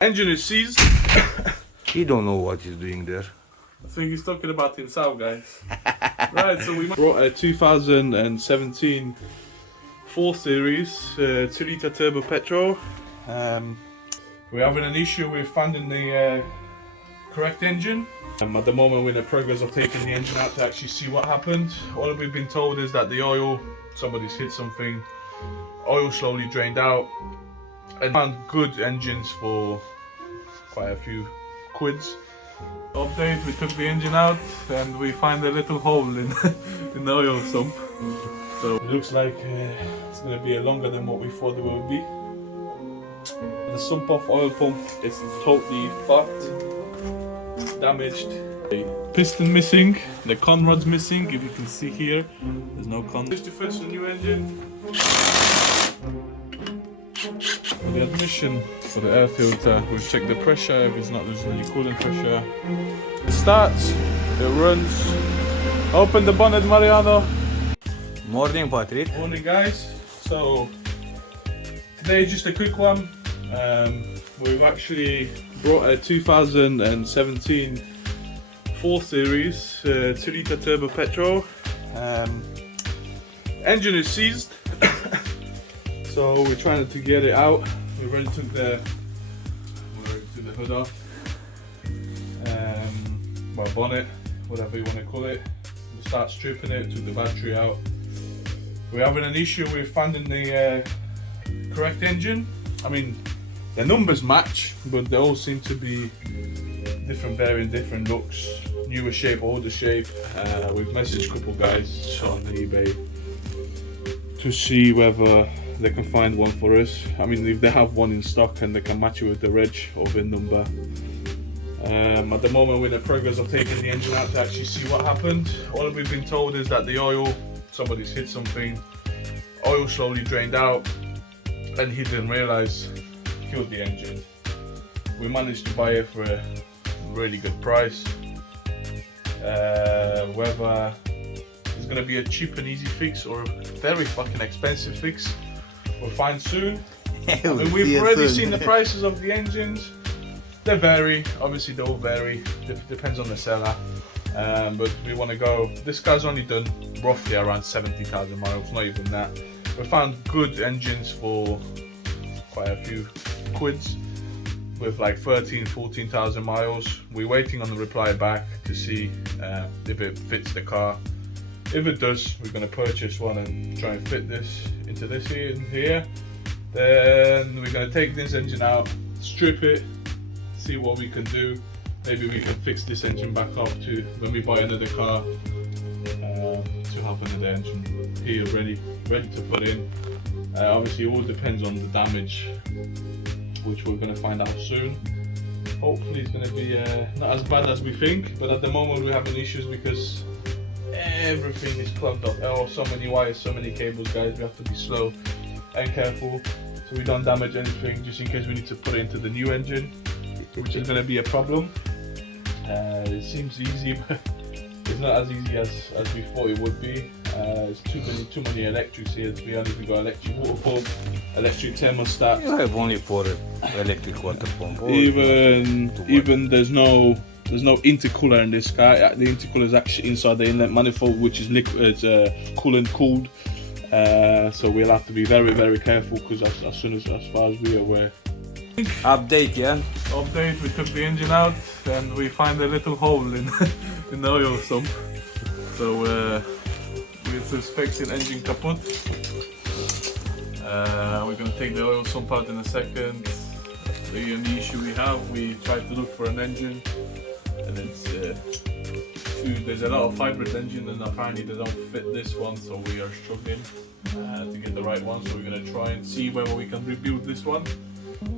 Engine is seized. He don't know what he's doing there. I think he's talking about himself, guys. Right, so we brought a 2017 4 Series 2-litre turbo petrol. We're having an issue with finding the correct engine. At the moment we're in the progress of taking the engine out to actually see what happened. All we've been told is that the oil, somebody's hit something, oil slowly drained out, and found good engines for quite a few quids. Update, we took the engine out and we find a little hole in, in the oil sump. So it looks like it's going to be longer than what we thought it would be. The sump off oil pump is totally fucked, damaged. The piston missing, the con rod's missing, if you can see here, there's no con. Just to fetch the new engine. For the admission, for the air filter, we'll check the pressure, if it's not losing any coolant pressure. It starts, it runs. Open the bonnet, Mariano. Morning, Patrick. Morning, guys. So today just a quick one. We've actually brought a 2017 4 Series 2-litre turbo petrol. Engine is seized. So we're trying to get it out. We already took the hood off, well, bonnet, whatever you want to call it. We'll start stripping it, took the battery out. We're having an issue with finding the correct engine. I mean, the numbers match, but they all seem to be different variant, different looks, newer shape, older shape. We've messaged a couple guys on eBay to see whether they can find one for us. I mean, if they have one in stock and they can match it with the reg or VIN number. At the moment we're in the progress of taking the engine out to actually see what happened. All we've been told is that the oil, somebody's hit something, oil slowly drained out, and he didn't realise, killed the engine. We managed to buy it for a really good price. Whether it's going to be a cheap and easy fix or a very fucking expensive fix, we'll find soon. I mean, we've already seen the prices of the engines. They vary, obviously they all vary, depends on the seller. But we want to go, this guy's only done roughly around 70,000 miles, not even that. We found good engines for quite a few quids with like 14,000 miles. We're waiting on the reply back to see if it fits the car. If it does, we're going to purchase one and try and fit this into this here. Then we're going to take this engine out, strip it, see what we can do. Maybe we can fix this engine back up to when we buy another car, to have another engine here ready to put in. Obviously it all depends on the damage, which we're going to find out soon. Hopefully it's going to be not as bad as we think, but at the moment we're having issues because everything is plugged up. Oh, so many wires, so many cables, guys. We have to be slow and careful so we don't damage anything, just in case we need to put it into the new engine, which is going to be a problem. It seems easy, but it's not as easy as we thought it would be. There's too many electrics here. To be honest, we've got electric water pump, electric thermostat. You have only 4 electric water pump. Even there's no intercooler in this car. The intercooler is actually inside the inlet manifold, which is liquid, coolant cooled. So we'll have to be very, very careful because as far as we are aware. Update, yeah? Update, we took the engine out and we find a little hole in, in the oil sump. So we're suspecting engine kaput. We're going to take the oil sump out in a second. The only issue we have, we tried to look for an engine and there's a lot of hybrid engine and apparently they don't fit this one, so we are struggling to get the right one. So we're going to try and see whether we can rebuild this one.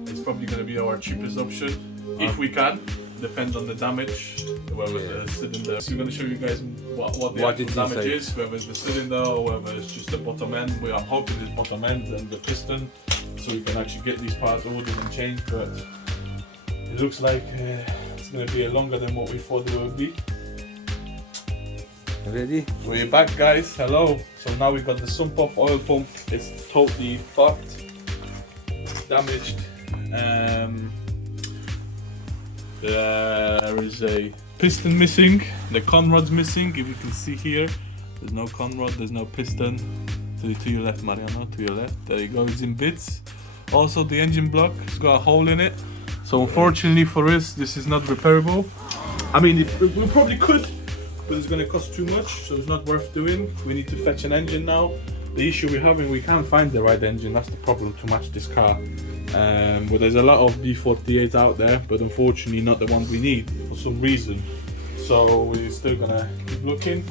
It's probably going to be our cheapest option, if we can. Depends on the damage, whether the cylinder. So we're going to show you guys what the actual damage is, whether it's the cylinder or whether it's just the bottom end. We are hoping it's bottom end and the piston, so we can actually get these parts ordered and changed. But it looks like it's going to be longer than what we thought it would be. Ready? We're back, guys. Hello. So now we got the sump off oil pump. It's totally fucked, damaged. There is a piston missing, the conrod's missing. If you can see here, there's no conrod, there's no piston. To your left, Mariano, to your left. There you go, it's in bits. Also, the engine block has got a hole in it. So unfortunately for us, this is not repairable. I mean, we probably could, but it's going to cost too much, so it's not worth doing. We need to fetch an engine now. The issue we're having, we can't find the right engine. That's the problem to match this car. But there's a lot of B48s out there, but unfortunately not the ones we need for some reason. So we're still gonna keep looking,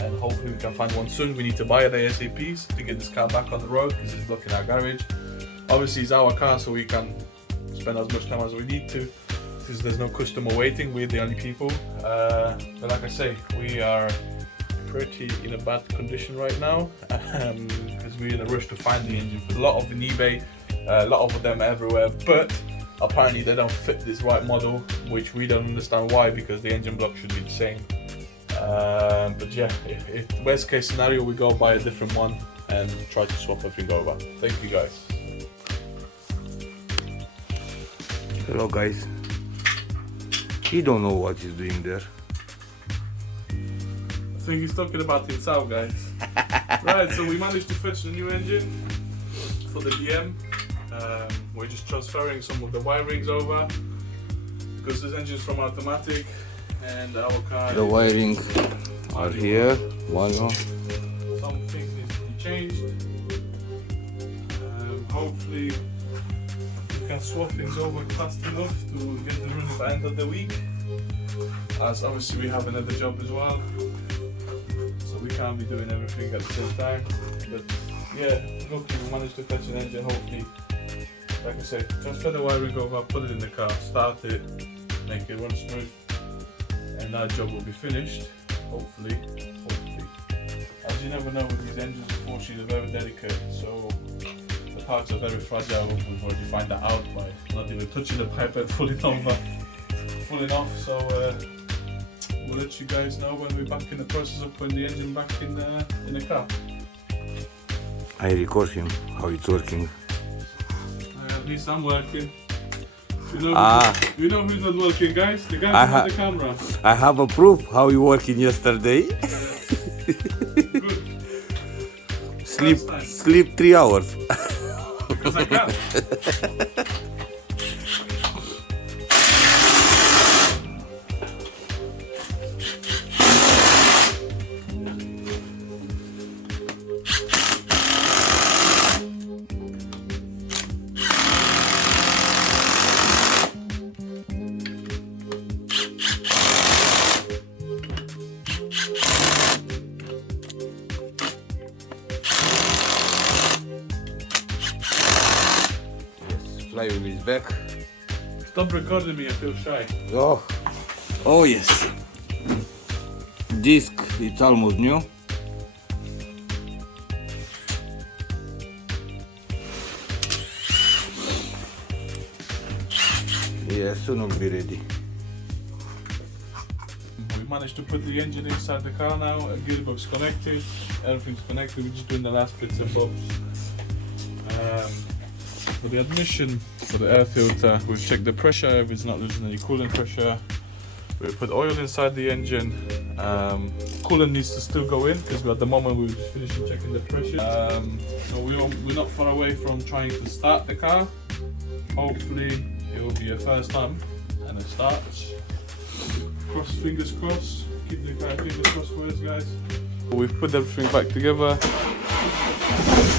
and hopefully we can find one soon. We need to buy it ASAP to get this car back on the road because it's blocking our garage. Obviously it's our car, so we can spend as much time as we need to, since there's no customer waiting. We're the only people. But like I say, we are pretty in a bad condition right now because we're in a rush to find the engine. But a lot of in eBay, a lot of them everywhere, but apparently they don't fit this right model, which we don't understand why, because the engine block should be the same. But yeah, if worst case scenario, we go buy a different one and try to swap everything over. Thank you guys. Hello guys. He don't know what he's doing there. I think he's talking about himself, guys. Right, so we managed to fetch the new engine for the BM. We're just transferring some of the wirings over because this engine is from automatic and our car. The wiring are here. Manual. Some things need to be changed. Hopefully we can swap things over fast enough to get the run by the end of the week. As obviously we have another job as well, so we can't be doing everything at the same time. But yeah, luckily we managed to fetch an engine. Hopefully, like I said, transfer the wiring over, put it in the car, start it, make it run smooth, and that job will be finished. Hopefully. As you never know with these engines, unfortunately they're very delicate, so the parts are very fragile. We've already found that out by not even touching the pipe and pulling off. So we'll let you guys know when we're back in the process of putting the engine back in the car. I record him how it's working. At least I'm working. You know who's not working, guys? The guy behind the camera. I have a proof how you working yesterday. Good. Sleep 3 hours. Because I can. Flywheel is back. Stop recording me, I feel shy. Oh yes. Disc, it's almost new. Yeah, soon will be ready. We managed to put the engine inside the car now, a gearbox connected, everything's connected. We're just doing the last bits and bobs. For the admission, for the air filter, we've checked the pressure, if it's not losing any coolant pressure. We put oil inside the engine. Coolant needs to still go in because at the moment we were just finishing checking the pressure. So we're not far away from trying to start the car. Hopefully it will be a first time and it starts. Fingers crossed. Keep the car fingers crossed for us, guys. We've put everything back together.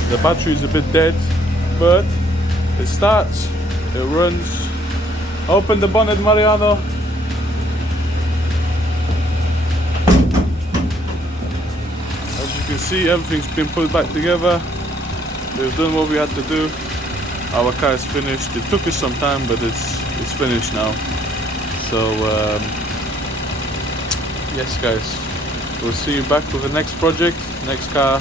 The battery is a bit dead, but it starts, it runs. Open the bonnet, Mariano. As you can see, everything's been put back together. We've done what we had to do. Our car is finished. It took us some time, but it's finished now. So yes guys, we'll see you back with the next project, next car.